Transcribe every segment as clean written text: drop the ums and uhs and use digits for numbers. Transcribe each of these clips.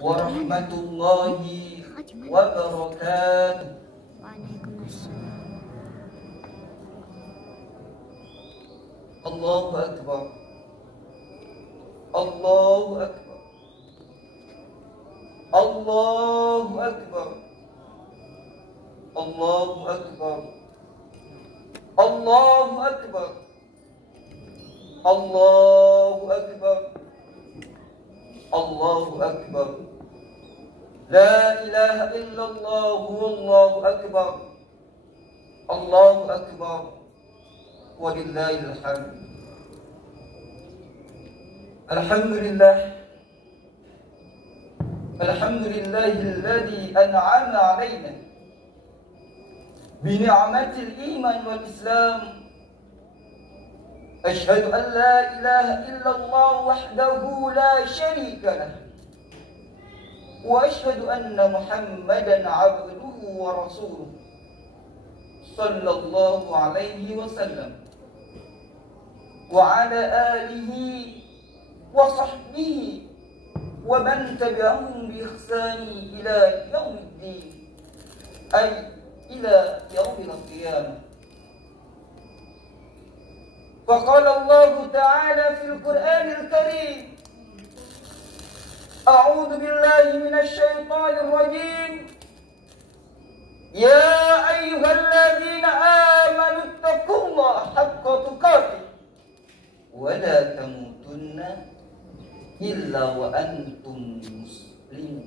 warahmatullahi wabarakatuh. Waalaikumsalam. Allahu Akbar. Allahu Akbar. Allahu Akbar. Allahu Akbar. Allahu Akbar. Allahu Akbar. Allahu Akbar. La ilaha illallah wallahu akbar. Allahu Akbar. Walillahil hamd. Alhamdulillah. Alhamdulillahilladzi an'ama 'alaina bi ni'matil iman wal islam. Asyhadu an la ilaha illallah wahdahu la syarika lah. Wa asyhadu anna Muhammadan 'abduhu wa rasuluh. Sallallahu alaihi wasallam. Wa ala alihi wa sahbihi wa man tabi'ahum bi ihsani ila yaumiddin, ay ila yaumil qiyamah. فقال الله تعالى في القرآن الكريم: أعوذ بالله من الشيطان الرجيم. يا أيها الذين آمنوا اتقوا الله حق تقاته ولا تموتن إلا وأنتم مسلمون.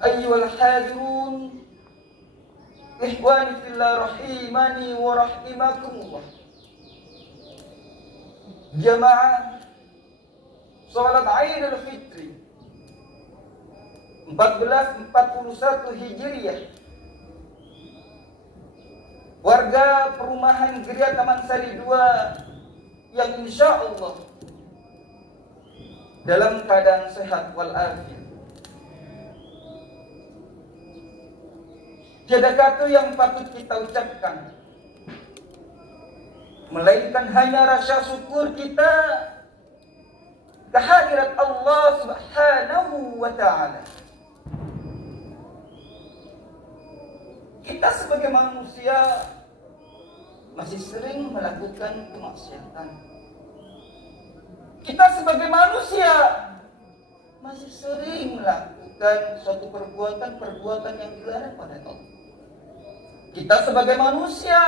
أيها الحاضرون Ikhwani fillah rahimani wa rahimakumullah. Jamaah salat Idul Fitri 1441 Hijriah, warga perumahan Geria Taman Sari 2 yang insya Allah dalam keadaan sehat walafiat. Tiada kata yang patut kita ucapkan melainkan hanya rasa syukur kita kehadirat Allah Subhanahu wa ta'ala. Kita sebagai manusia masih sering melakukan kemaksiatan. Kita sebagai manusia masih sering melakukan suatu perbuatan yang dilarang oleh Allah. Kita sebagai manusia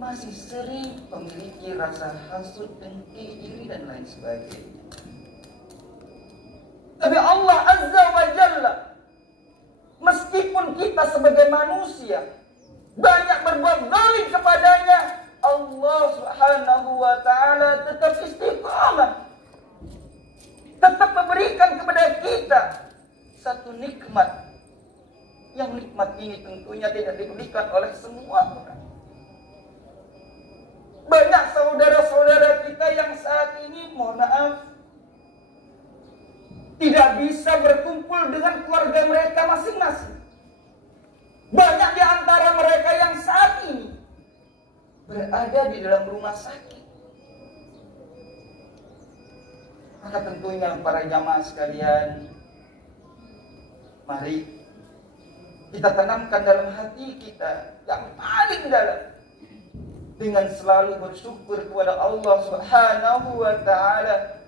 masih sering memiliki rasa hasud, dengki, iri dan lain sebagainya. Tapi Allah Azza wa Jalla, meskipun kita sebagai manusia banyak berbuat zalim kepadanya, Allah Subhanahu wa ta'ala tetap istiqamah, tetap memberikan kepada kita satu nikmat, yang nikmat ini tentunya tidak diberikan oleh semua orang. Banyak saudara-saudara kita yang saat ini, mohon maaf, tidak bisa berkumpul dengan keluarga mereka masing-masing. Banyak di antara mereka yang saat ini berada di dalam rumah sakit. Maka tentunya para jamaah sekalian, mari kita tanamkan dalam hati kita yang paling dalam dengan selalu bersyukur kepada Allah Subhanahu wa ta'ala.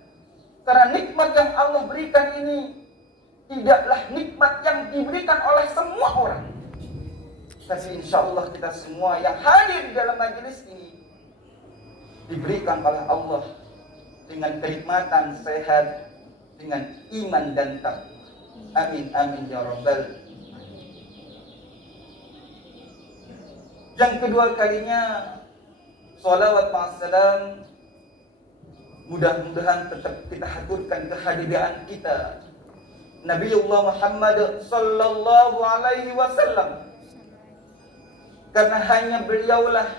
Karena nikmat yang Allah berikan ini tidaklah nikmat yang diberikan oleh semua orang. Tapi insya Allah kita semua yang hadir di dalam majelis ini diberikan oleh Allah dengan kenikmatan sehat, dengan iman dan takwa. Amin amin ya rabbal. Yang kedua kalinya, sholawat ma'assalam, mudah-mudahan tetap kita haturkan kehadiran kita Nabiullah Muhammad sallallahu alaihi wasallam. Karena hanya beliaulah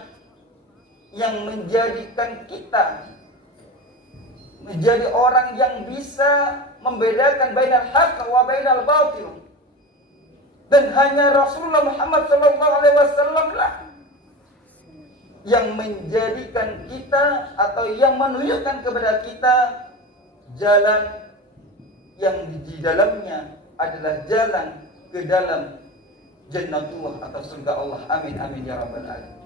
yang menjadikan kita menjadi orang yang bisa membedakan bainal haq wa bainal batil. Dan hanya Rasulullah Muhammad sallallahu alaihi wasallam lah yang menjadikan kita atau yang menunjukkan kepada kita jalan yang di dalamnya adalah jalan ke dalam jannatullah atau surga Allah. Amin amin ya rabbal alamin.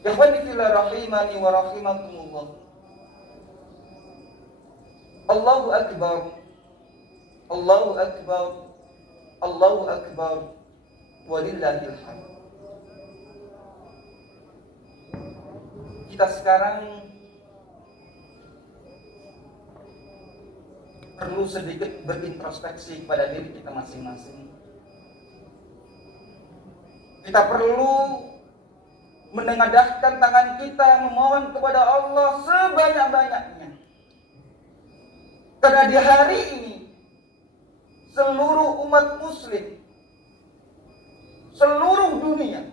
Ya ikhwani fillah rahimani wa rahimakumullah. Allahu akbar. Allahu akbar. Allahu akbar. Walillahil hamd. Kita sekarang perlu sedikit berintrospeksi kepada diri kita masing-masing. Kita perlu menengadahkan tangan kita memohon kepada Allah sebanyak-banyaknya. Karena di hari ini seluruh umat muslim, seluruh dunia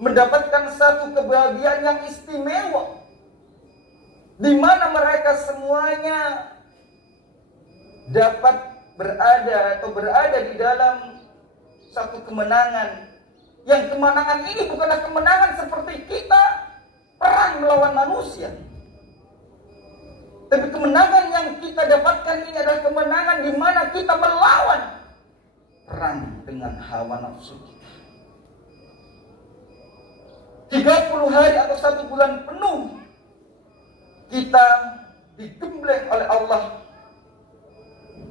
mendapatkan satu kebahagiaan yang istimewa, di mana mereka semuanya dapat berada di dalam satu kemenangan. Yang kemenangan ini bukanlah kemenangan seperti kita perang melawan manusia, tapi kemenangan yang kita dapatkan ini adalah kemenangan di mana kita melawan perang dengan hawa nafsu kita. 30 hari atau 1 bulan penuh kita digembleng oleh Allah,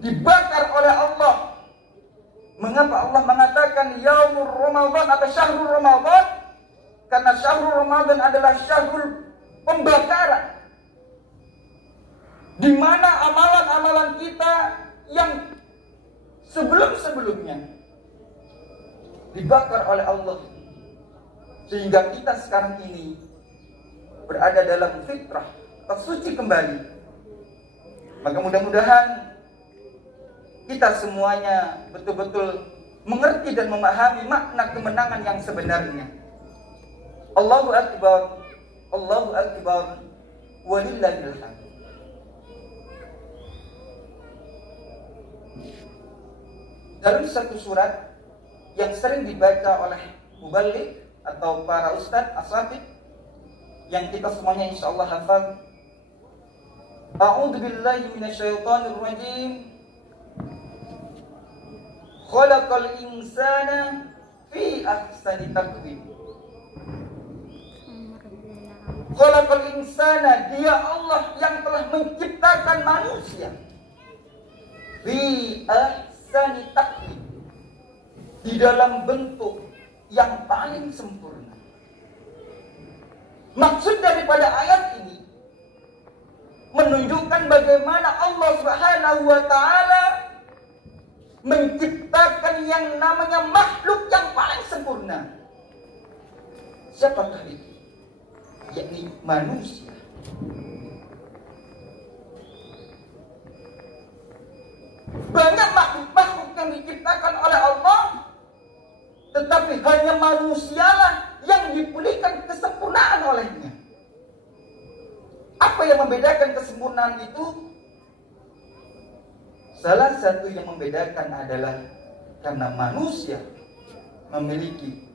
dibakar oleh Allah. Mengapa Allah mengatakan yaumur Ramadan atau syahrul Ramadan? Karena syahrul Ramadan adalah syahrul pembakaran, di mana amalan-amalan kita yang sebelum-sebelumnya dibakar oleh Allah, sehingga kita sekarang ini berada dalam fitrah, tersuci kembali. Maka mudah-mudahan kita semuanya betul-betul mengerti dan memahami makna kemenangan yang sebenarnya. Allahu akbar, Allahu akbar, walillahil hamd. Dalam satu surat yang sering dibaca oleh muballigh atau para ustadz asatidz yang kita semuanya insyaallah hafal, A'udzu billahi minasyaitonir rajim. Khalaqal insana fi ahsani taqwim. Khalaqal insana, dia Allah yang telah menciptakan manusia fi ahsani taqwim, di dalam bentuk yang paling sempurna. Maksud daripada ayat ini menunjukkan bagaimana Allah Subhanahu wa taala menciptakan yang namanya makhluk yang paling sempurna. Siapakah itu? Yakni manusia. Banyak makhluk-makhluk yang diciptakan oleh Allah, tetapi hanya manusialah yang diberikan kesempurnaan olehnya. Apa yang membedakan kesempurnaan itu? Salah satu yang membedakan adalah karena manusia memiliki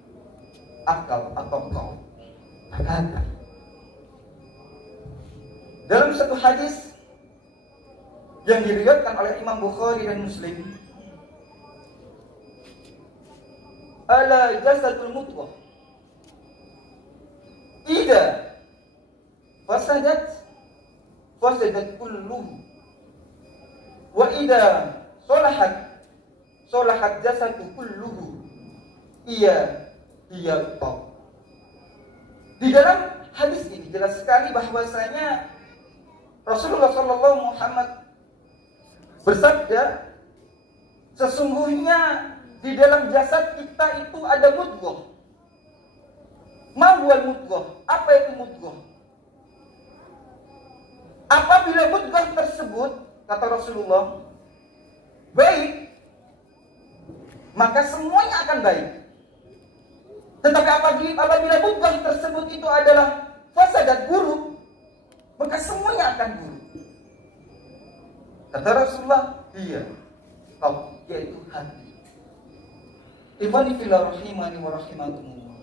akal atau qaul. Dalam satu hadis yang diriwayatkan oleh Imam Bukhari dan Muslim, ala jasadul mudghah idza fasadat kulluhu wa idza salahat jasadu kulluhu iya qau. Di dalam hadis ini jelas sekali bahwasanya Rasulullah sallallahu Muhammad bersabda, sesungguhnya di dalam jasad kita itu ada mudghah. Ma huwal mudghah? Apa itu mudghah? Apabila mudghah tersebut, kata Rasulullah, baik, maka semuanya akan baik. Tetapi apabila mudghah tersebut itu adalah fasadat, buruk, maka semuanya akan buruk. Kata Rasulullah, iya, yaitu hati. Ikhwani fillah rahimani wa rahimakumullah.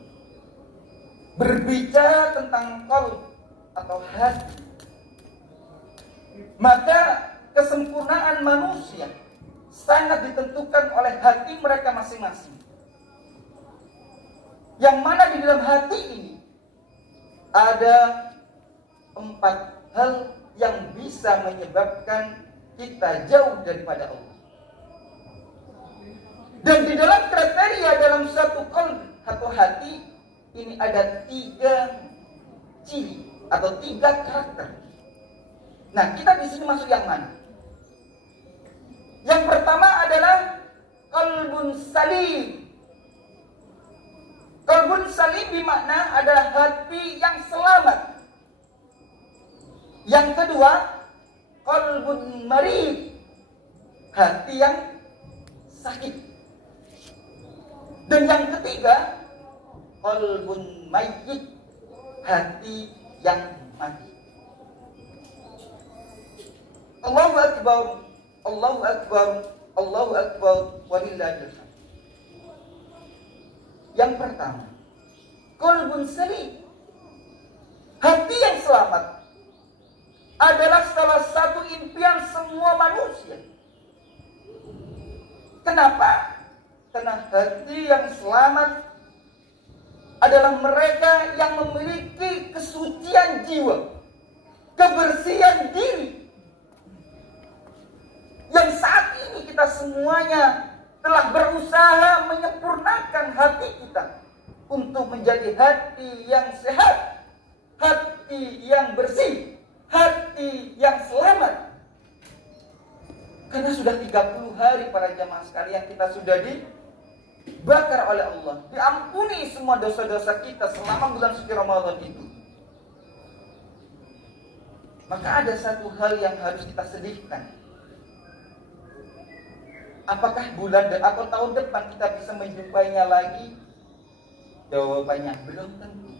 berbicara tentang qalb atau hati, maka kesempurnaan manusia sangat ditentukan oleh hati mereka masing-masing. Yang mana di dalam hati ini ada 4 hal yang bisa menyebabkan kita jauh daripada Allah. Dan di dalam kriteria dalam satu qalb atau hati ini ada 3 ciri atau 3 karakter. Nah, kita di sini masuk yang mana? Yang pertama adalah qalbun salim. Qalbun salim bermakna adalah hati yang selamat. Yang kedua, qalbun marid, hati yang sakit. Dan yang ketiga, qalbun mayyit, hati yang mati. Allahu akbar, Allahu akbar, Allahu akbar, walillahil hamd. Yang pertama, qalbun salim, hati yang selamat adalah salah satu impian semua manusia. Kenapa? Karena hati yang selamat adalah mereka yang memiliki kesucian jiwa, kebersihan diri. Yang saat ini kita semuanya telah berusaha menyempurnakan hati kita untuk menjadi hati yang sehat, hati yang bersih, hati yang selamat. Karena sudah 30 hari para jamaah sekalian kita sudah dibakar oleh Allah, diampuni semua dosa-dosa kita selama bulan suci Ramadan itu. Maka ada satu hal yang harus kita sedihkan. Apakah bulan atau tahun depan kita bisa menjumpainya lagi? Jawabannya belum tentu.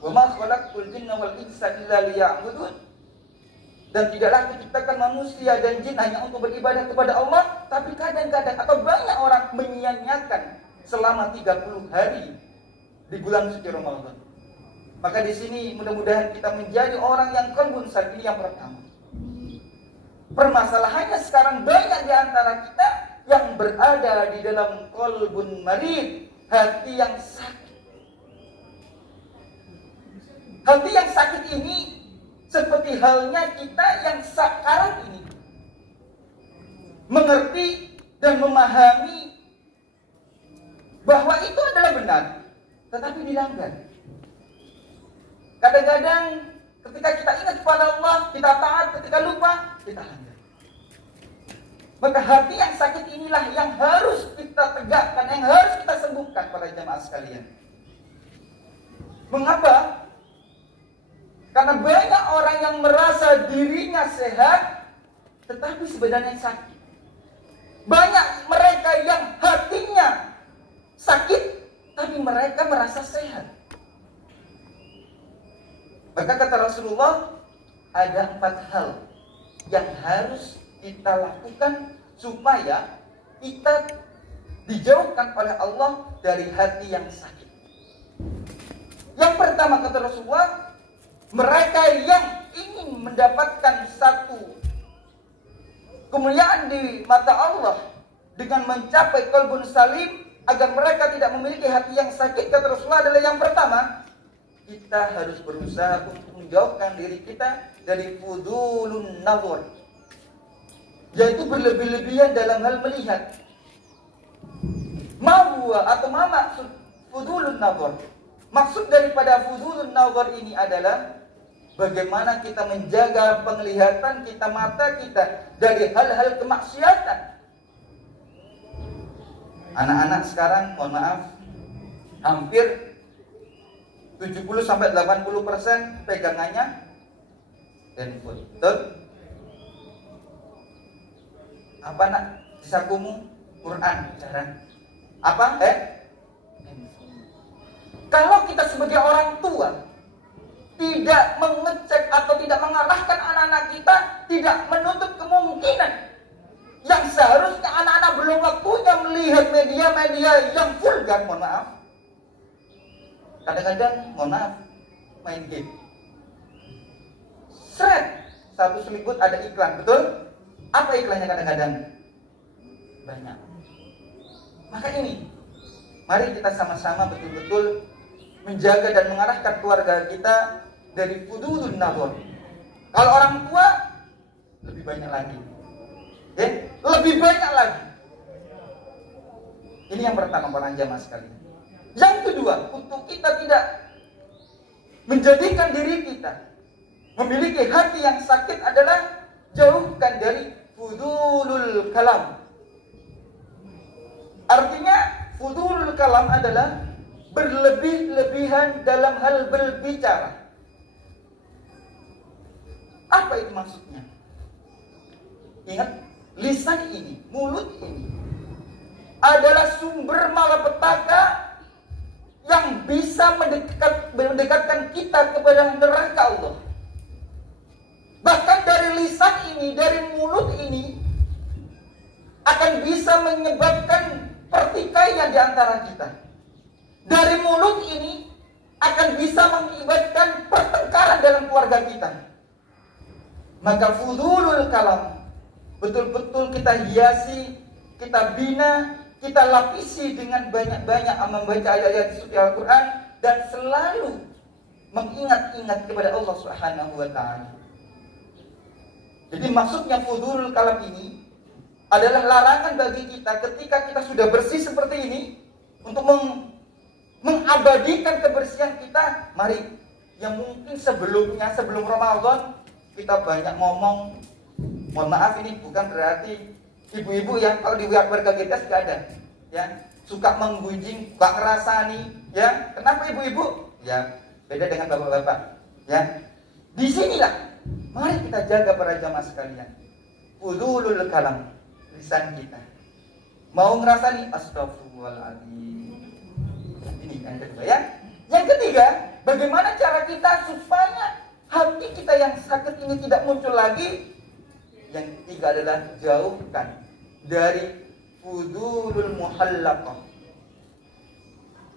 Wa ma khalaqtul jinna wal insa illa liya'budun. Dan tidaklah diciptakan manusia dan jin hanya untuk beribadah kepada Allah. Tapi kadang-kadang atau banyak orang menyia-nyiakan selama 30 hari di bulan suci Ramadan. Maka di sini mudah-mudahan kita menjadi orang yang qalbun salim. Ini yang pertama. Permasalahannya sekarang banyak di antara kita yang berada di dalam qalbun marid, hati yang sakit. Hati yang sakit ini seperti halnya kita yang sekarang ini mengerti dan memahami bahwa itu adalah benar, tetapi dilanggar. Kadang-kadang ketika kita ingat kepada Allah, kita taat, ketika lupa, kita langgar. Maka hati yang sakit inilah yang harus kita tegakkan, yang harus kita sembuhkan para jamaah sekalian. Mengapa? Karena banyak orang yang merasa dirinya sehat, tetapi sebenarnya sakit. Banyak mereka yang hatinya sakit, tapi mereka merasa sehat. Maka kata Rasulullah, ada 4 hal yang harus kita lakukan supaya kita dijauhkan oleh Allah dari hati yang sakit. Yang pertama kata Rasulullah, mereka yang ingin mendapatkan satu kemuliaan di mata Allah dengan mencapai qalbun salim, agar mereka tidak memiliki hati yang sakit, kata Rasulullah adalah yang pertama, kita harus berusaha untuk menjauhkan diri kita dari fudulun nazar, yaitu berlebih-lebihan dalam hal melihat. Mahwa atau ma maksud fudulun nazar? Maksud daripada fudulun nazar ini adalah bagaimana kita menjaga penglihatan kita, mata kita dari hal-hal kemaksiatan. Anak-anak sekarang, mohon maaf, hampir 70-80% pegangannya handphone. Betul? Apa nak? Di sakumu Quran, jarang. Apa? Kalau kita sebagai orang tua tidak mengecek atau tidak mengarahkan anak-anak kita, tidak menutup kemungkinan yang seharusnya anak-anak belum waktunya melihat media-media yang vulgar, mohon maaf. Kadang-kadang, mohon maaf, main game. Satu selimut ada iklan, betul? Apa iklannya kadang-kadang? Banyak. Maka ini, mari kita sama-sama betul-betul menjaga dan mengarahkan keluarga kita dari fudulun nazar. Kalau orang tua, lebih banyak lagi. Lebih banyak lagi. Ini yang pertama para jamaah sekalian. Yang kedua, untuk kita tidak menjadikan diri kita memiliki hati yang sakit adalah jauhkan dari fudulul kalam. Artinya fudulul kalam adalah berlebih-lebihan dalam hal berbicara. Apa itu maksudnya? Ingat, lisan ini, mulut ini adalah sumber malapetaka yang bisa mendekatkan kita kepada neraka Allah. Bahkan dari lisan ini, dari mulut ini akan bisa menyebabkan pertikaian di antara kita. Dari mulut ini akan bisa mengakibatkan pertengkaran dalam keluarga kita. Maka fudulul kalam betul-betul kita hiasi, kita bina, kita lapisi dengan banyak-banyak membaca ayat-ayat suci Al-Quran dan selalu mengingat-ingat kepada Allah Subhanahu wa Ta'ala. Jadi maksudnya fudulul kalam ini adalah larangan bagi kita ketika kita sudah bersih seperti ini untuk mengabadikan kebersihan kita. Mari, yang mungkin sebelumnya, sebelum Ramadan kita banyak ngomong. Mohon maaf, ini bukan berarti ibu-ibu yang kalau di keluarga kita sudah ada, ya, suka menggunjing, suka ngerasani, ya. Kenapa ibu-ibu? Ya, beda dengan bapak-bapak, ya. Disinilah, mari kita jaga para jamaah sekalian. Fudulul kalam, lisan kita. Mau ngerasani, astagfirullahaladzim. Ini yang kedua, ya. Yang ketiga, bagaimana cara kita supaya hati kita yang sakit ini tidak muncul lagi? Yang ketiga adalah jauhkan dari fudulul muhallaqah.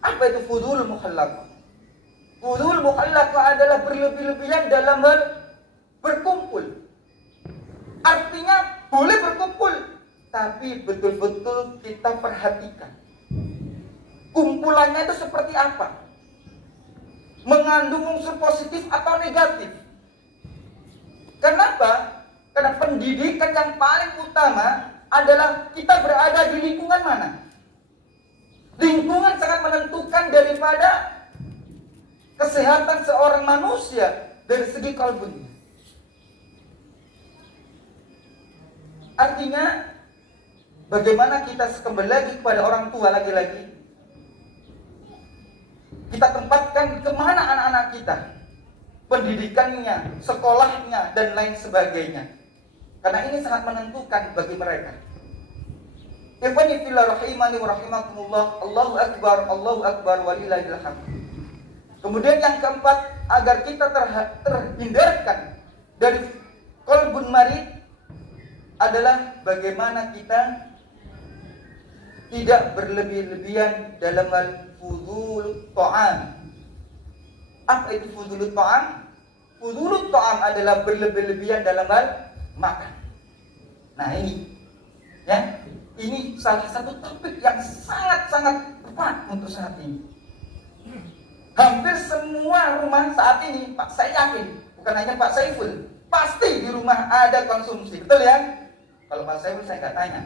Apa itu fudulul muhallaqah? Fudulul muhallaqah adalah berlebih-lebihan dalam hal berkumpul. Artinya boleh berkumpul, tapi betul-betul kita perhatikan kumpulannya itu seperti apa, mengandung unsur positif atau negatif. Kenapa? Karena pendidikan yang paling utama adalah kita berada di lingkungan mana. Lingkungan sangat menentukan daripada kesehatan seorang manusia dari segi kalbunya. Artinya, bagaimana kita kembali lagi kepada orang tua lagi-lagi, kita tempatkan kemana anak-anak kita, pendidikannya, sekolahnya, dan lain sebagainya. Karena ini sangat menentukan bagi mereka. Ikhwani fillah rahimani wa rahimakumullah, Allahu akbar walillahil hamd. Kemudian yang keempat, agar kita terhindarkan dari qalbun marid adalah bagaimana kita tidak berlebih-lebihan dalam hal fudul ta'am. Apa itu fudul ta'am? Fudul ta'am adalah berlebih-lebihan dalam hal makan. Nah ini, ya, ini salah satu topik yang sangat-sangat tepat untuk saat ini. Hampir semua rumah saat ini, Pak, saya yakin, bukan hanya Pak Saiful, pasti di rumah ada konsumsi, betul ya? Kalau Pak Saiful saya nggak tanya.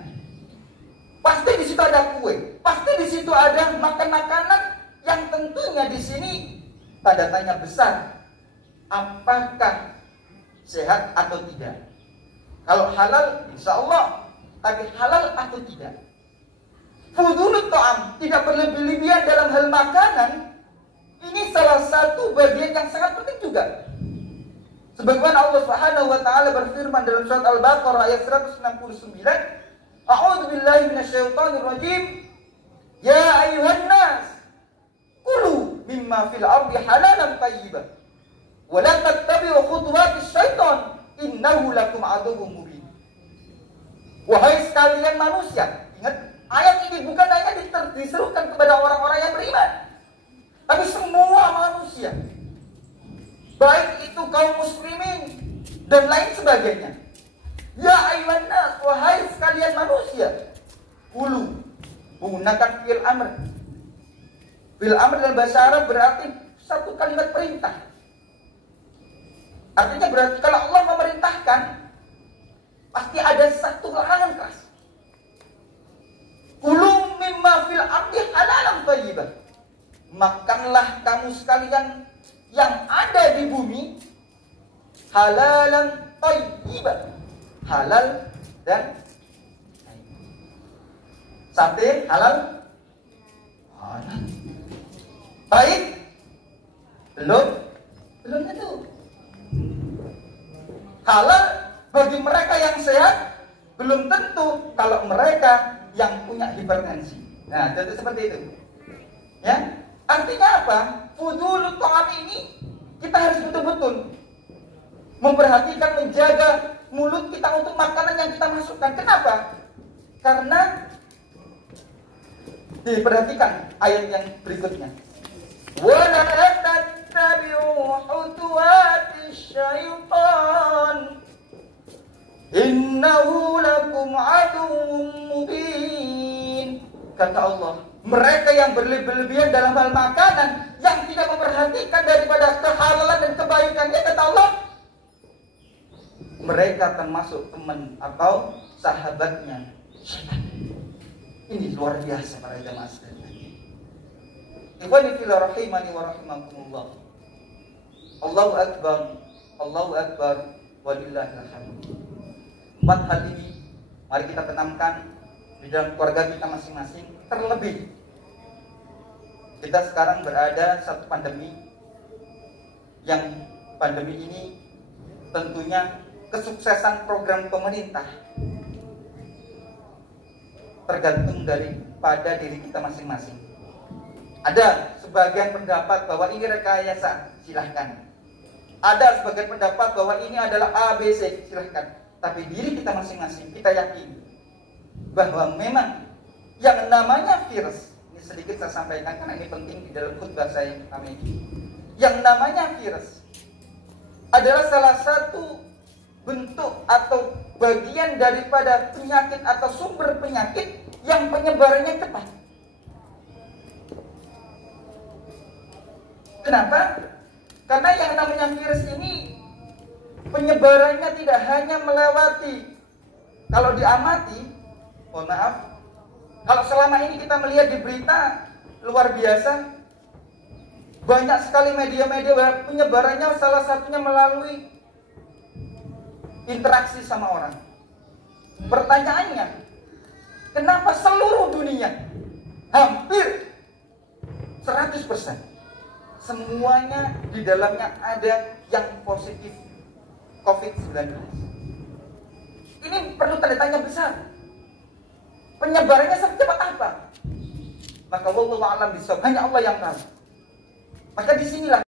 Pasti di situ ada kue, pasti di situ ada makan-makanan yang tentunya di sini tanda tanya besar, apakah sehat atau tidak? Kalau halal, insya Allah. Tapi halal atau tidak? Fudulut ta'am, tidak berlebih-lebihan dalam hal makanan. Ini salah satu bagian yang sangat penting juga. Sebagaimana Allah Subhanahu wa Ta'ala berfirman dalam surat Al-Baqarah ayat 169, A'udzu billahi minasyaitonir rajim. Ya ayyuhan nas, kulu mimma fil ardi halalan thayyiban wa la tattabi'u khutuwatis syaitan. Innahu lakum aduwwum mubin. Wahai sekalian manusia, ingat, ayat ini bukan hanya diserukan kepada orang-orang yang beriman, tapi semua manusia, baik itu kaum muslimin dan lain sebagainya. Ya ayyuhan nas, wahai sekalian manusia, kulu, menggunakan fi'il amr. Fi'il amr dalam bahasa Arab berarti satu kalimat perintah. Artinya berarti kalau Allah memerintahkan, pasti ada satu larangan keras. Kulu mimma fil ardi halalan thayyiban. Makanlah kamu sekalian yang ada di bumi halalan thayyiban. Halal dan sate halal. Halal. Baik? Belum tentu. Halal bagi mereka yang sehat, belum tentu kalau mereka yang punya hipertensi. Nah, jadi seperti itu. Ya, artinya apa? Fudul ta'am ini kita harus betul-betul memperhatikan, menjaga mulut kita untuk makanan yang kita masukkan. Kenapa? Karena diperhatikan ayat yang berikutnya. Wala tattabi'u khutuwatis syaitan innahu lakum aduwwum mubin. Kata Allah, mereka yang berlebihan dalam hal makanan, yang tidak memperhatikan daripada kehalalan dan kebaikannya, kata Allah, mereka termasuk teman atau sahabatnya syaitan. Ini luar biasa para jamaah sekalian. Ikhwani fillah rahimani wa rahimakumullah. Allahu akbar, Allahu akbar, walillahil hamd. 4 hal ini mari kita tanamkan di dalam keluarga kita masing-masing. Terlebih kita sekarang berada satu pandemi, yang pandemi ini tentunya kesuksesan program pemerintah tergantung daripada diri kita masing-masing. Ada sebagian pendapat bahwa ini rekayasa, silahkan. Ada sebagian pendapat bahwa ini adalah ABC, silahkan. Tapi diri kita masing-masing, kita yakin bahwa memang yang namanya virus, ini sedikit saya sampaikan karena ini penting di dalam khutbah saya yang pertama ini. Yang namanya virus adalah salah satu bentuk atau bagian daripada penyakit atau sumber penyakit yang penyebarannya cepat. Kenapa? Karena yang namanya virus ini penyebarannya tidak hanya melewati, kalau diamati, mohon maaf, kalau selama ini kita melihat di berita luar biasa, banyak sekali media-media penyebarannya salah satunya melalui interaksi sama orang. Pertanyaannya, kenapa seluruh dunia hampir 100% semuanya di dalamnya ada yang positif COVID-19? Ini perlu tanda tanya besar. Penyebarannya secepat apa? Maka wallahu a'lam bishawab, hanya Allah yang tahu. Maka disinilah